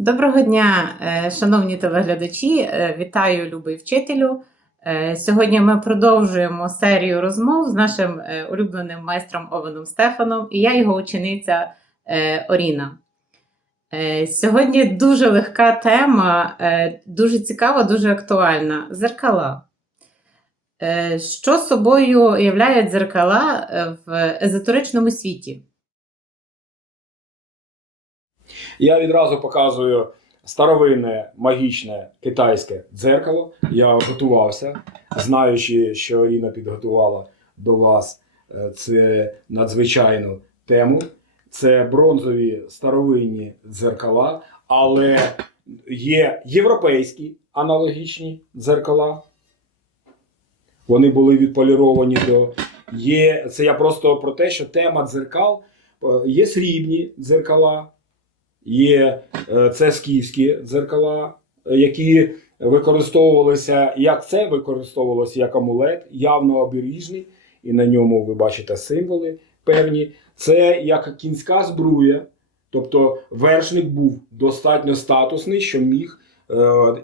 Доброго дня, е, шановні телеглядачі! Е, Вітаю, любий вчителю! Е, Сьогодні ми продовжуємо серію розмов з нашим улюбленим майстром Овеном Стефаном і я його учениця Оріна. Сьогодні дуже легка тема, дуже цікава, дуже актуальна зеркала. Що собою являють дзеркала е, в езотеричному світі? Я відразу показую старовинне магічне китайське дзеркало. Я готувався, знаючи, що Аріна підготувала до вас е, це надзвичайну тему. Це бронзові старовинні дзеркала, але є європейські аналогічні дзеркала. Вони були відполіровані до. Є, це я просто про те, що тема дзеркал е, є срібні дзеркала, є е, це скіфські дзеркала, е, які використовувалися, як це використовувалося як амулет, явно оберіжний, і на ньому ви бачите символи певні. Це як кінська збруя, тобто вершник був достатньо статусний, що міг. е,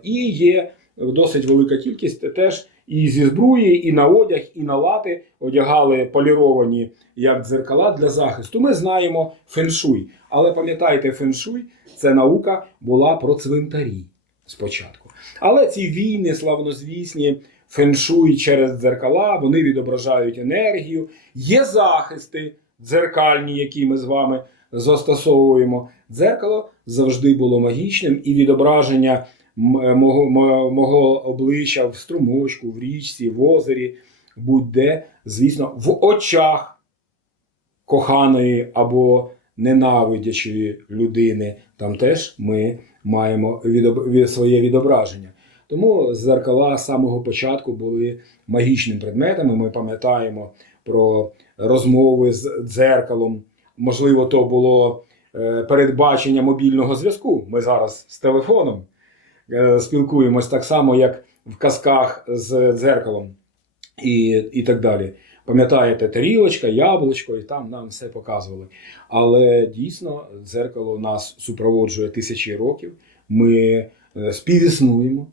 І є досить велика кількість теж і зі збруї, і на одяг, і на лати одягали поліровані як дзеркала для захисту. Ми знаємо феншуй. Але пам'ятаєте, феншуй це наука була про цвинтарі спочатку. Але ці війни, славнозвісні, феншуй через дзеркала, вони відображають енергію. Є захисти дзеркальні, які ми з вами застосовуємо. Дзеркало завжди було магічним, і відображення мого, м- мого обличчя в струмочку, в річці, в озері, будь-де, звісно, в очах коханої або ненавидячої людини. Там теж ми маємо відоб... від- своє відображення. Тому зеркала з самого початку були магічним предметами. Ми пам'ятаємо про розмови з дзеркалом. Можливо, то було е, передбачення мобільного зв'язку. Ми зараз з телефоном е, спілкуємось так само, як в казках з дзеркалом і, і так далі. Пам'ятаєте, тарілочка, яблучко, і там нам все показували. Але дійсно дзеркало нас супроводжує тисячі років. Ми е, співіснуємо,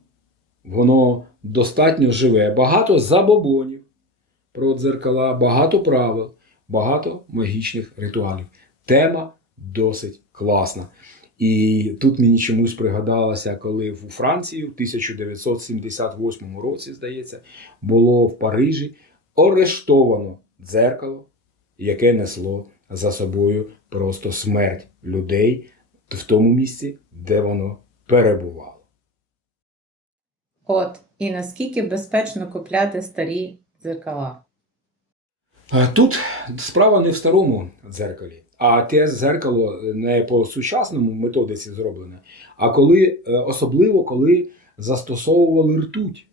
воно достатньо живе. Багато забобонів про дзеркала, багато правил, багато магічних ритуалів. Тема досить класна. І тут мені чомусь пригадалося, коли у Франції в 1978 році, здається, було в Парижі арештовано дзеркало, яке несло за собою просто смерть людей в тому місці, де воно перебувало. От, і наскільки безпечно купляти старі дзеркала? Тут справа не в старому дзеркалі, а те дзеркало не по сучасному методиці зроблене, а коли е, особливо коли застосовували ртуть,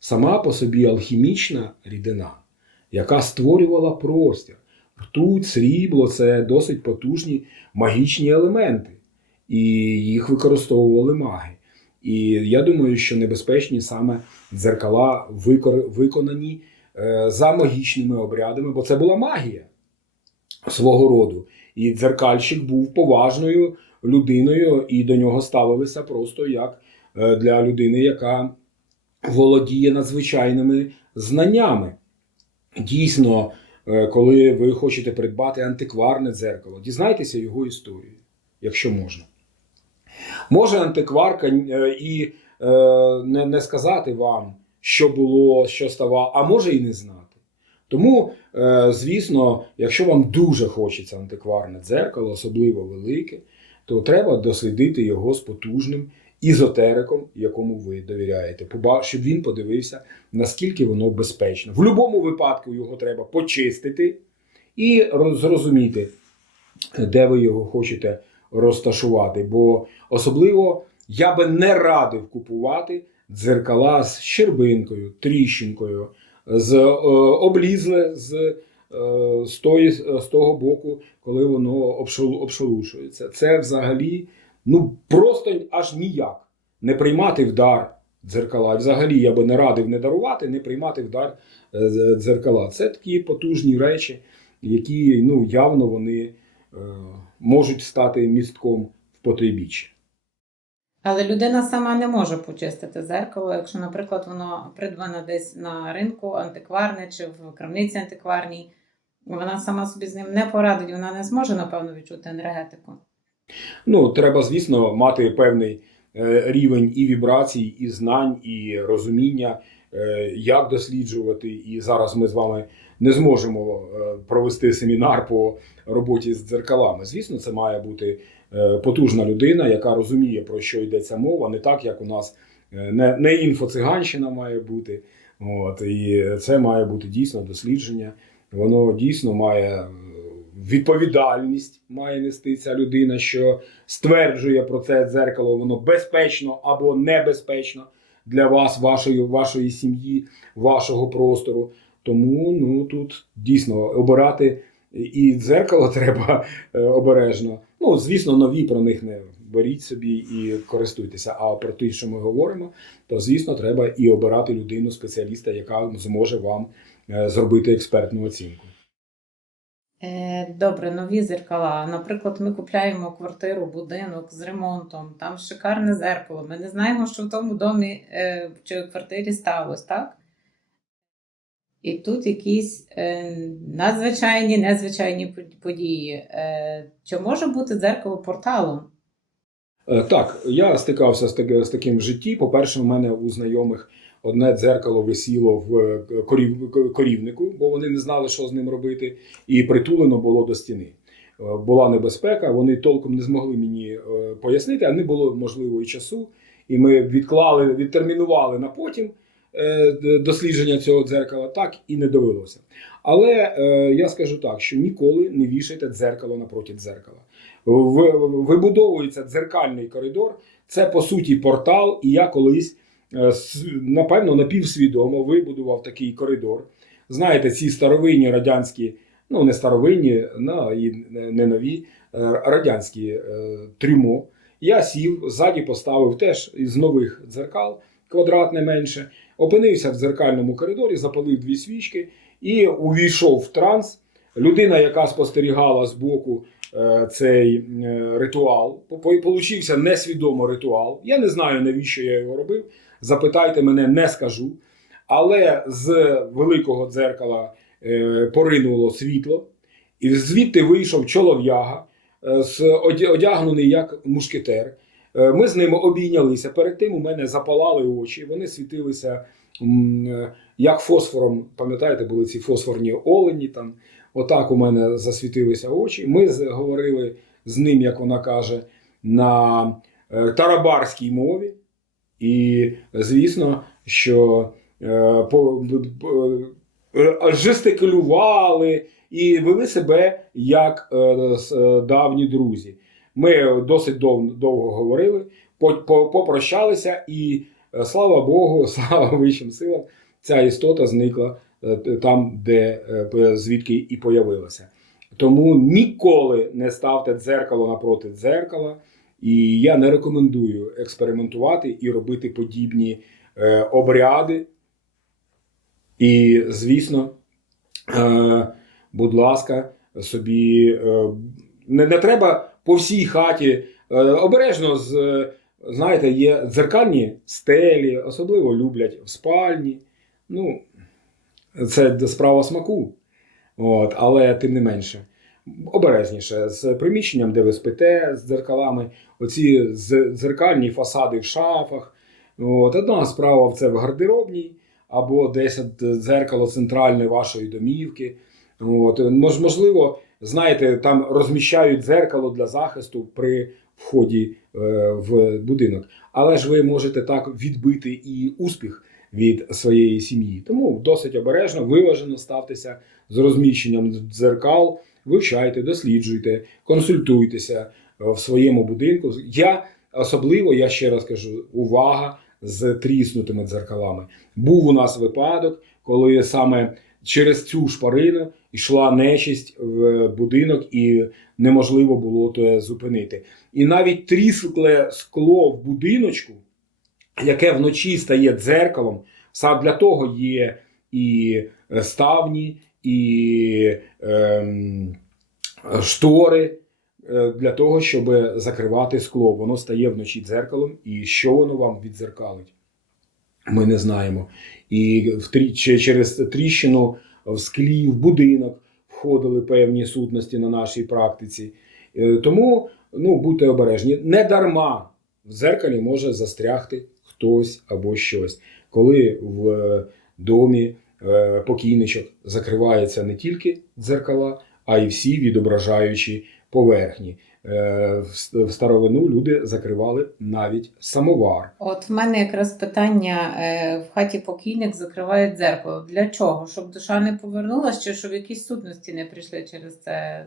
сама по собі алхімічна рідина, яка створювала простір. Ртуть, срібло це досить потужні магічні елементи, і їх використовували маги. І я думаю, що небезпечні саме дзеркала виконані е, за магічними обрядами, бо це була магія свого роду. І дзеркальщик був поважною людиною, і до нього ставилися просто як е, для людини, яка володіє надзвичайними знаннями. Дійсно, е, коли ви хочете придбати антикварне дзеркало, дізнайтеся його історію, якщо можна. Може антикварка е, і не сказати вам, що було, що ставало, а може і не знати. Тому, е, звісно, якщо вам дуже хочеться антикварне дзеркало, особливо велике, то треба дослідити його з потужним ізотериком, якому ви довіряєте, щоб він подивився, наскільки воно безпечно. В будь-якому випадку його треба почистити і зрозуміти, де ви його хочете розташувати. Бо особливо я би не радив купувати дзеркала з щербинкою, тріщинкою, з е, облізле з, е, з, тої, з того боку, коли воно обшел- обшелушується. Це взагалі ну, просто аж ніяк не приймати вдар дзеркала. Взагалі я би не радив не дарувати, не приймати вдар е, дзеркала. Це такі потужні речі, які ну, явно вони е, можуть стати містком в потрібіччя. Але людина сама не може почистити зеркало, якщо, наприклад, воно придбане десь на ринку антикварне чи в крамниці антикварній, вона сама собі з ним не порадить, вона не зможе, напевно, відчути енергетику. Ну, треба, звісно, мати певний е, рівень і вібрацій, і знань, і розуміння, е, як досліджувати. І зараз ми з вами не зможемо е, провести семінар по роботі з дзеркалами. Звісно, це має бути потужна людина, яка розуміє, про що йдеться мова, не так, як у нас е, не, не інфоциганщина має бути. От, і це має бути дійсно дослідження. Воно дійсно має е, відповідальність, має нести ця людина, що стверджує про це дзеркало, воно безпечно або небезпечно для вас, вашої, вашої сім'ї, вашого простору. Тому ну тут дійсно обирати і дзеркало треба е, обережно. Ну, звісно, нові про них не беріть собі і користуйтеся. А про те, що ми говоримо, то звісно, треба і обирати людину, спеціаліста, яка зможе вам е, зробити експертну оцінку. Е, Добре, нові зеркала. Наприклад, ми купляємо квартиру, будинок з ремонтом, там шикарне зеркало. Ми не знаємо, що в тому домі е, чи квартирі сталося, так? І тут якісь е, надзвичайні, незвичайні події. Е, чи може бути дзеркало порталом? Е, Так, я стикався з, таки, з таким в житті. По-перше, в мене у знайомих одне дзеркало висіло в е, корів, корівнику, бо вони не знали, що з ним робити, і притулено було до стіни. Е, Була небезпека, вони толком не змогли мені е, пояснити, а не було можливо і часу. І ми відклали, відтермінували на потім дослідження цього дзеркала, так і не довелося. Але е, я скажу так, що ніколи не вішайте дзеркало напроти дзеркала. Вибудовується дзеркальний коридор, це по суті портал, і я колись, е, напевно, напівсвідомо вибудував такий коридор. Знаєте, ці старовинні радянські, ну не старовинні, ну, і не нові, е, радянські е, трюмо. Я сів, ззаді поставив теж із нових дзеркал, квадрат не менше, опинився в дзеркальному коридорі, запалив дві свічки і увійшов в транс. Людина, яка спостерігала з боку е, цей е, ритуал, по- по- получився несвідомо ритуал. Я не знаю, навіщо я його робив. Запитайте мене, не скажу. Але з великого дзеркала е, поринуло світло, і звідти вийшов чолов'яга, одягнений як мушкетер. Е, Ми з ними обійнялися. Перед тим у мене запалали очі, вони світилися е, як фосфором. Пам'ятаєте, були ці фосфорні олені. Там. Отак у мене засвітилися очі. Ми говорили з ним, як вона каже, на е, тарабарській мові. І звісно, що по, жестикулювали і вели себе як давні друзі. Ми досить дов, довго говорили, по, по, попрощалися, і е, слава Богу, слава вищим силам, ця істота зникла е, там, де е, звідки і появилася. Тому ніколи не ставте дзеркало напроти дзеркала. І я не рекомендую експериментувати і робити подібні е, обряди. І, звісно, е, будь ласка, собі е, не, не треба по всій хаті е, обережно з. е, Знаєте, є дзеркальні стелі, особливо люблять в спальні. Ну, це справа смаку. От, але тим не менше, обережніше з приміщенням, де ви спите, з дзеркалами, оці дзеркальні фасади в шафах. От, одна справа це в гардеробній, або десь дзеркало центральне вашої домівки. От, мож, можливо, знаєте, там розміщають дзеркало для захисту при вході е, в будинок. Але ж ви можете так відбити і успіх від своєї сім'ї. Тому досить обережно, виважено ставтеся з розміщенням дзеркал, вивчайте, досліджуйте, консультуйтеся е, в своєму будинку. Я особливо, я ще раз кажу, увага з тріснутими дзеркалами. Був у нас випадок, коли саме через цю шпарину йшла нечисть в будинок, і неможливо було то зупинити. І навіть тріскле скло в будиночку, яке вночі стає дзеркалом, саме для того є і е, ставні, і ем, штори, е, для того, щоб закривати скло. Воно стає вночі дзеркалом, і що воно вам відзеркалить, ми не знаємо. І в через тріщину в склі, в будинок входили певні сутності на нашій практиці. Е, Тому ну, будьте обережні. Не дарма в дзеркалі може застрягти хтось або щось. Коли в е, домі е, покійничок закривається не тільки дзеркала, а й всі відображаючі поверхні. Е, В старовину люди закривали навіть самовар. От в мене якраз питання: е, в хаті покійник закривають дзеркало. Для чого? Щоб душа не повернулася, чи щоб якісь сутності не прийшли через це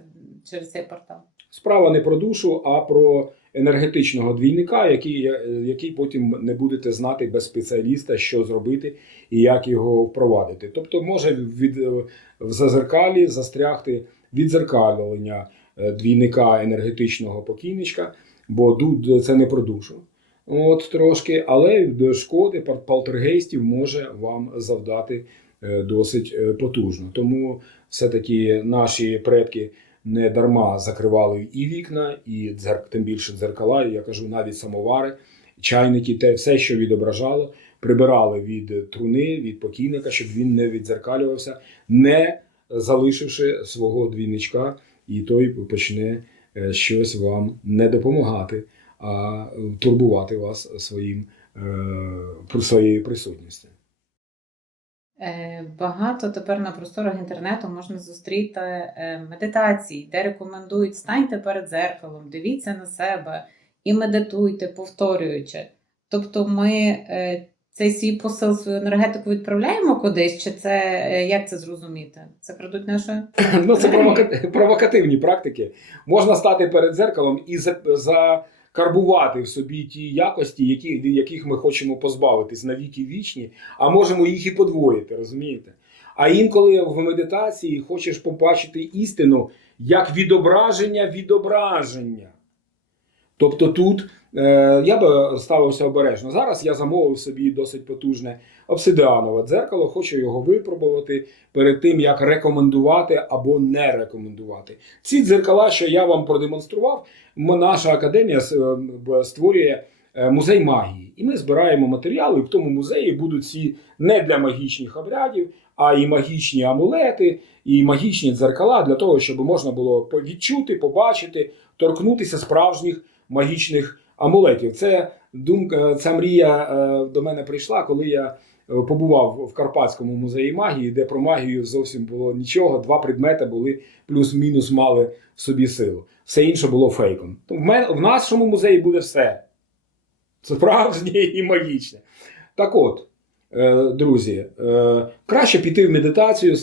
через цей портал? Справа не про душу, а про енергетичного двійника, який, е, який потім не будете знати без спеціаліста, що зробити і як його впровадити. Тобто може від, в зазеркалі застрягти відзеркалення двійника енергетичного покійничка, бо це не про душу. От трошки, але шкоди пал- полтергейстів може вам завдати е, досить е, потужно. Тому все-таки наші предки не дарма закривали і вікна, і тим більше дзеркала, я кажу, навіть самовари, чайники, те все, що відображало, прибирали від труни, від покійника, щоб він не відзеркалювався, не залишивши свого двійничка, і той почне е, щось вам не допомагати, а турбувати вас своїм е, своєю присутністю. Е, Багато тепер на просторах інтернету можна зустріти е, медитацій, де рекомендують станьте перед зеркалом, дивіться на себе і медитуйте, повторюючи. Тобто, ми е, цей свій посил, свою енергетику відправляємо кудись, чи це е, як це зрозуміти? Це крадуть наше Ну, це провокативні практики. Можна стати перед дзеркалом і закарбувати в собі ті якості, які, яких ми хочемо позбавитись на віки вічні, а можемо їх і подвоїти, розумієте? А інколи в медитації хочеш побачити істину як відображення відображення. Тобто тут я би ставився обережно. Зараз я замовив собі досить потужне обсидіанове дзеркало, хочу його випробувати перед тим, як рекомендувати або не рекомендувати. Ці дзеркала, що я вам продемонстрував, наша академія е, створює е, музей магії. І ми збираємо матеріали, і в тому музеї будуть ці не для магічних обрядів, а і магічні амулети, і магічні дзеркала для того, щоб можна було відчути, побачити, торкнутися справжніх магічних амулетів. Це думка, ця мрія е, до мене прийшла, коли я е, побував в Карпатському музеї магії, де про магію зовсім було нічого. Два предмети були плюс-мінус мали в собі силу. Все інше було фейком. В, мен, в нашому музеї буде все. Справжнє і магічне. Так от, е, друзі, краще піти в медитацію.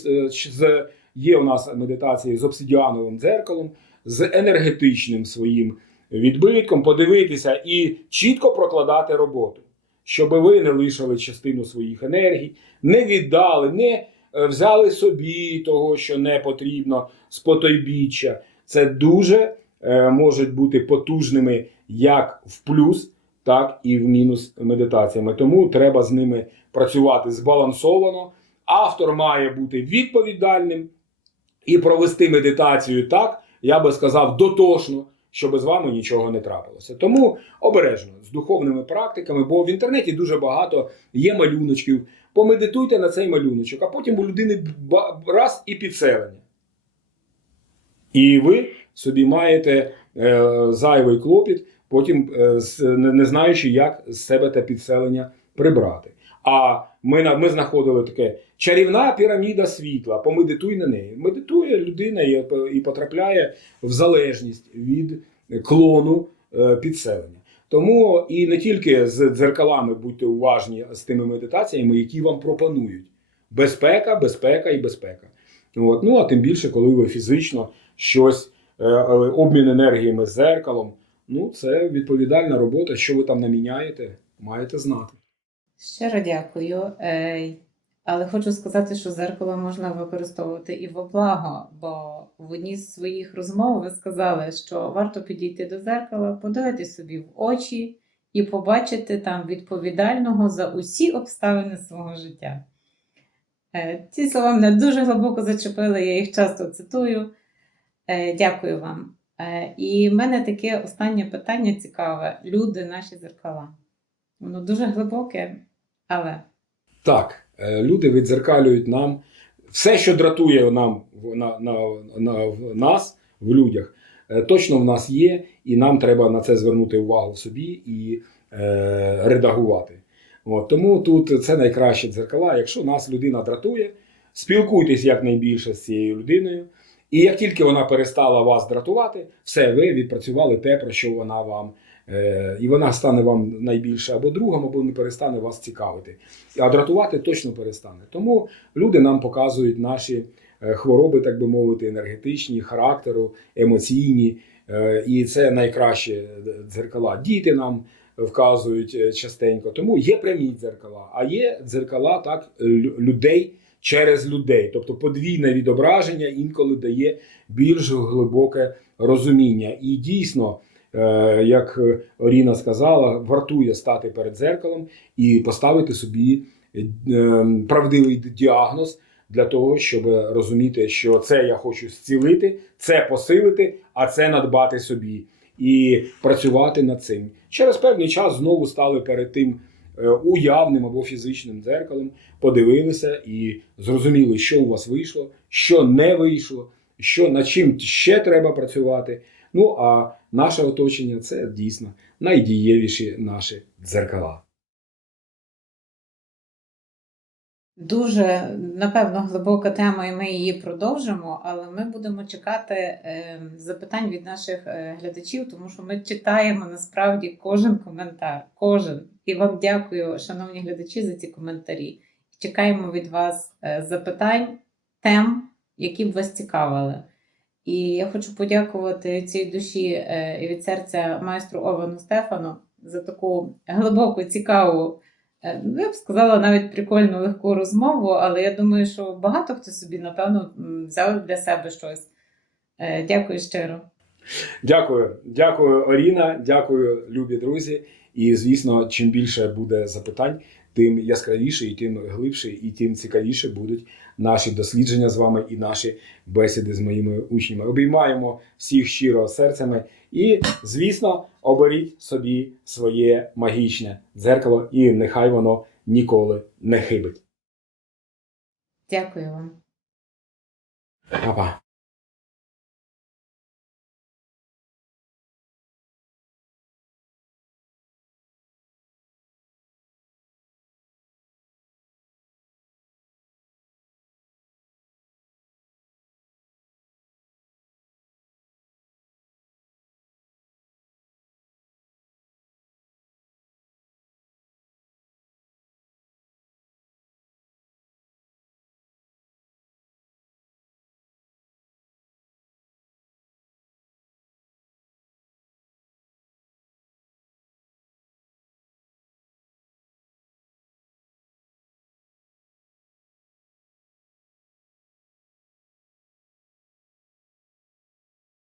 є у нас медитації з обсидіановим дзеркалом, з енергетичним своїм відбитком, подивитися і чітко прокладати роботу, щоб ви не лишили частину своїх енергій, не віддали, не е, взяли собі того, що не потрібно з потойбіччя. Це дуже е, можуть бути потужними як в плюс, так і в мінус медитаціями. Тому треба з ними працювати збалансовано. Автор має бути відповідальним і провести медитацію так, я би сказав, дотошно, щоб з вами нічого не трапилося. Тому обережно з духовними практиками, бо в інтернеті дуже багато є малюночків. Помедитуйте на цей малюночок, а потім у людини раз і підселення. І ви собі маєте е, зайвий клопіт, потім е, не, знаючи, як з себе те підселення прибрати. А ми, ми знаходили таке чарівна піраміда світла. Помедитуй на неї. Медитує людина і, і потрапляє в залежність від клону е, підселення. Тому і не тільки з дзеркалами будьте уважні з тими медитаціями, які вам пропонують. Безпека, безпека і безпека. От. Ну а тим більше, коли ви фізично щось, е, е, обмін енергіями з зеркалом. Ну, це відповідальна робота. Що ви там наміняєте, маєте знати. Щиро дякую. Е, Але хочу сказати, що зеркало можна використовувати і во благо, бо в одній з своїх розмов ви сказали, що варто підійти до зеркала, подивитись собі в очі і побачити там відповідального за усі обставини свого життя. Е, Ці слова мене дуже глибоко зачепили, я їх часто цитую. Е, Дякую вам. І в мене таке останнє питання цікаве: люди наші зеркала. Воно дуже глибоке, але Так, е, люди відзеркалюють нам все, що дратує нам на, на, на, в нас в людях, е, точно в нас є, і нам треба на це звернути увагу собі і е, редагувати. От, тому тут це найкраще дзеркала. Якщо нас людина дратує, спілкуйтесь якнайбільше з цією людиною. І як тільки вона перестала вас дратувати, все, ви відпрацювали те, про що вона вам. Е, і вона стане вам найбільше або другом, або не перестане вас цікавити. А дратувати точно перестане. Тому люди нам показують наші е, хвороби, так би мовити, енергетичні, характеру, емоційні. Е, І це найкраще дзеркала. Діти нам вказують частенько. Тому є прямі дзеркала, а є дзеркала так людей через людей. Тобто подвійне відображення інколи дає більш глибоке розуміння. І дійсно, як Оріна сказала, вартує стати перед дзеркалом і поставити собі е, правдивий діагноз для того, щоб розуміти, що це я хочу зцілити, це посилити, а це надбати собі і працювати над цим. Через певний час знову стали перед тим е, уявним або фізичним дзеркалом, подивилися і зрозуміли, що у вас вийшло, що не вийшло, що над чим ще треба працювати. Ну а наше оточення це дійсно найдієвіші наші дзеркала. дуже, напевно, глибока тема, і ми її продовжимо. Але ми будемо чекати е, запитань від наших е, глядачів, тому що ми читаємо насправді кожен коментар. Кожен. І вам дякую, шановні глядачі, за ці коментарі. Чекаємо від вас е, запитань, тем, які б вас цікавили. І я хочу подякувати цієї душі е, і від серця майстру Овану Стефану за таку глибоку, цікаву, е, ну, я б сказала, навіть прикольну легку розмову, але я думаю, що багато хто собі, напевно, взяв для себе щось. Е, Дякую щиро. Дякую, дякую, Оріна, дякую, любі друзі. І звісно, чим більше буде запитань, тим яскравіше, і тим глибше, і тим цікавіше будуть наші дослідження з вами і наші бесіди з моїми учнями. Обіймаємо всіх щиро серцями. І, звісно, оберіть собі своє магічне дзеркало, і нехай воно ніколи не хибить. Дякую вам. Па-па.